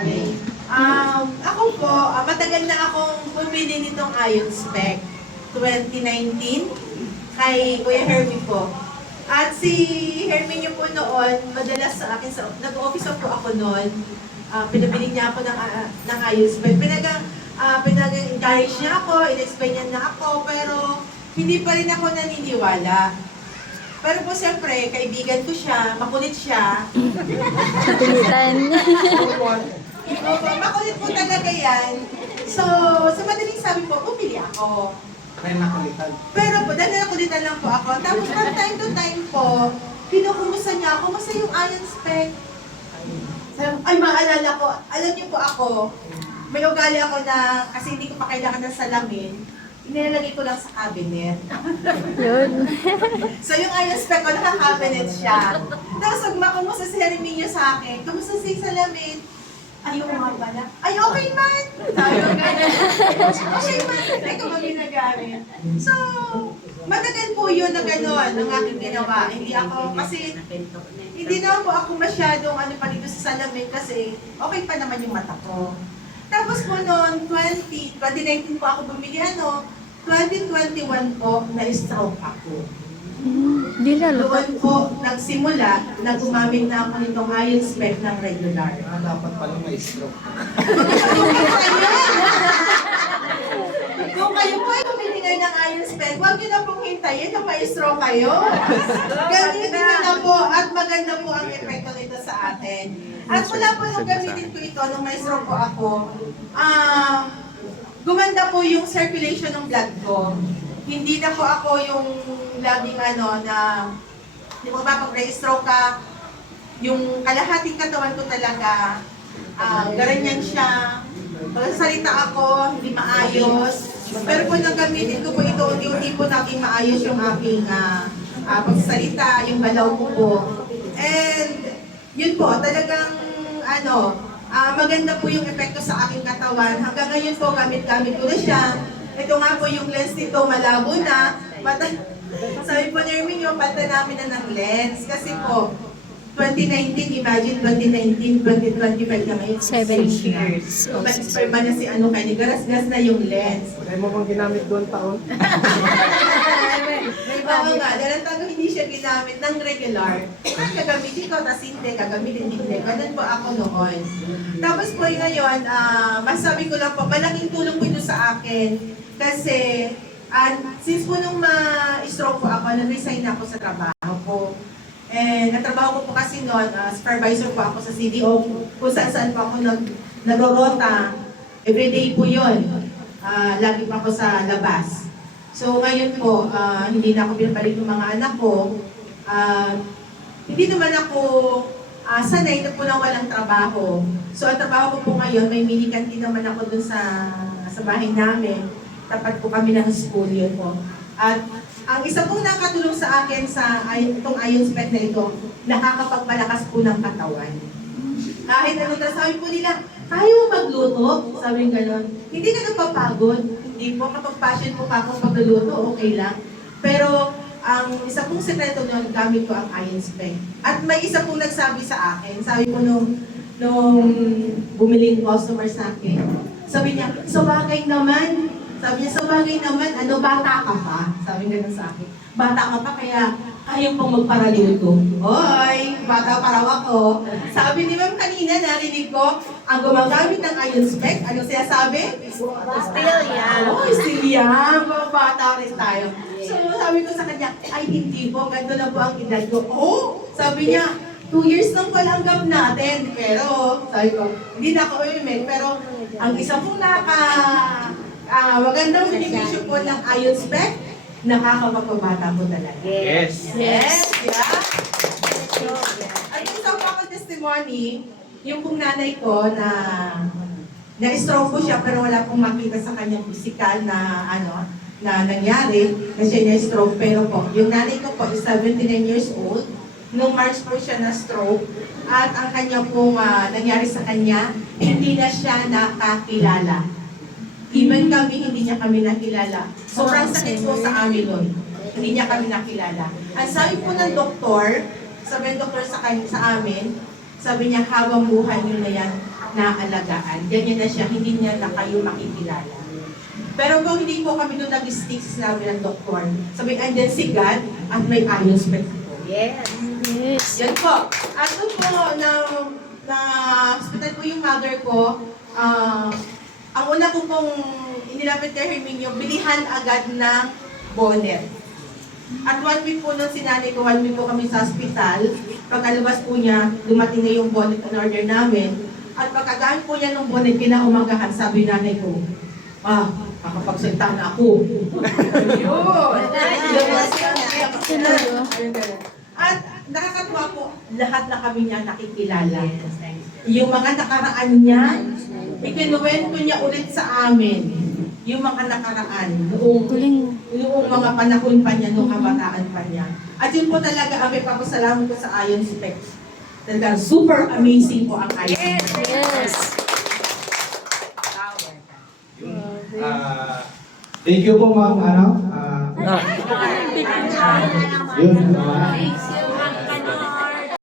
Okay. Ako po, matagal na akong bumili nitong Ion Spec. 2019, kay Kuya Hermie po. At si Hermie niyo po noon, madalas sa akin, nag-office po ako noon. Pinabili niya ako ng Ion Spec. Pinag-encourage niya ako, in-explain niya na ako, pero hindi pa rin ako naniniwala. Pero po siyempre, kaibigan ko siya, makulit siya. Kulitan. Opo, makulit po talaga yan. So, sa madaling sabi po, bumili ako. May nakulitan. Pero po, dahil nakulitan lang po ako. Tapos from time to time po, kinukumusta niya ako, kumusta yung Ion Spec? Ay, maalala ko, alam niyo po ako, may ugali ako na, kasi hindi ko pa kailangan ng salamin, nilalagay ko lang sa cabinet. Yun. So yung Ion Spec ko, naka-cabinet siya. Tapos pag kumusta si Herminio sa akin, kumusta si salamin? Ayaw nga pala. Ay, okay man! Sabi ko gano'n. Okay man, hindi ko ba ginagamit. So, matagal po yun na gano'n ang aking ginawa. Hindi ako, kasi hindi naman po ako masyadong pa dito sa salamin kasi okay pa naman yung mata ko. Tapos po noon, 2019 po ako bumili 2021 po, na-stroke ako. Di na Doon po nagsimula na gumamit na ako nitong Ion Spec ng regular. Dapat pala may stroke. Kung kayo po ay bumili ng Ion Spec, huwag niyo na pong hintayin na ma-stroke kayo. Gamitin na po at maganda po ang epekto nito sa atin. At mula po nung gamitin ko ito, nung may stroke po ako, gumanda po yung circulation ng blood ko. Hindi na po ako yung laging na, di mo ba, pag stroke ka, yung kalahating katawan ko talaga, garanyan siya. Pag salita ako, hindi maayos. Pero po nang gamitin ko po ito, hindi po naging maayos yung aking pagsalita, yung galaw ko po. And yun po, talagang maganda po yung epekto sa aking katawan. Hanggang ngayon po, gamit-gamit ko na siya. Ito nga po yung lens nito, malabo na. Sabi po ni Herminio, pata namin na ng lens. Kasi po, 2019, imagine 2019, 2025 na ngayon. 7 years. Mag-expire na si Kenny, garas-gas na yung lens. Wala mo bang ginamit doon taon? Oo nga, dahil tago hindi siya ginamit ng regular. Gagamitin ko, tapos hindi, gagamitin hindi. Ganun po ako noon. Tapos po ngayon, masabi ko lang po, malaking tulong po ito sa akin. Kasi, since po nung ma-stroke po ako, nag-resign ako sa trabaho ko. And natrabaho ko po kasi noon, supervisor po ako sa CDO, kung saan-saan po ako nag-rorota. Everyday po yun. Lagi pa ako sa labas. So ngayon po, hindi na ako pinabalik ng mga anak ko. Hindi naman ako sanay na po na walang trabaho. So ang trabaho ko po ngayon, may mini canteen naman ako dun sa bahay namin. Tapat po kami ng school yun po. At ang isa pong nakatulong sa akin sa itong Ion Spec na ito, nakakapagpalakas po ng katawan. Kahit sabi po nila, kaya mo magluto? Sabi ng gano'n. Hindi ka napapagod. Hindi po, kapag passion po pa akong pagluluto, okay lang. Pero ang isa pong sekreto nun, gamit ko ang Ion Spec. At may isa pong nagsabi sa akin, sabi ko nung bumiling customer sa akin, sabi niya, sa bagay naman, bata ka pa? Sabi nga sa akin, bata ka pa kaya pong magparaluto. Hoy, bata pa raw ako. Sabi ni Ma'am kanina, narinig ko, ang gumagamit ng Ion Spec, ano siya sabi? Still young. Oh, still young. Bata rin tayo. So, sabi ko sa kanya, ay hindi po, ganito na po ang edad ko. Oh, sabi niya, 2 years lang pala ang gap natin. Pero, sabi ko, hindi na ako umimin. Pero, ang isa pong magandang benepisyo po ng Ion Spec, nakakapagpabata po talaga. Yes. Yes, yeah. At yung sa ako testimony, yung pong nanay ko na-stroke po siya pero wala pong makita sa kanyang physical na nangyari na siya na-stroke. Pero po, yung nanay ko po is 79 years old. Nung March po siya na-stroke at ang kanya pong nangyari sa kanya, hindi na siya nakakilala. Even kami, hindi niya kami nakilala. Sobrang sakit po sa amin nun. Hindi niya kami nakilala. Ang sabi po ng doktor, sabi ng doktor sa amin, sabi niya, habang buhay niyo na yan, naalagaan. Ganyan na siya, hindi niya na kayo makikilala. Pero kung hindi po kami doon nag-stick namin ng doktor, sabi, andyan si God at may iron spec po. Yes. Yan po. At doon po, na hospital po yung mother ko, ang una ko pong inilapit kay Herminio, bilihan agad ng bonnet. At 1 week po nung sinanay ko, 1 week po kami sa hospital. Pagkalabas po niya, dumating na yung bonnet na order namin. At pagkagaan po niya ng bonnet, kinaumagahan, sabi nanay ko, makapagsalita na ako. Yun! At nakakatuwa po, lahat na kami niya nakikilala. Yung mga nakaraan niya, ikinuwento niya ulit sa amin. Yung mga nakaraan, noong mga panahon pa niya, noong kabataan pa niya. At yun po talaga, ang may papasalamat ko sa Iron Spec. Talaga, super amazing po ang Iron Spec. Yes. Thank you po, ma'am. Yun,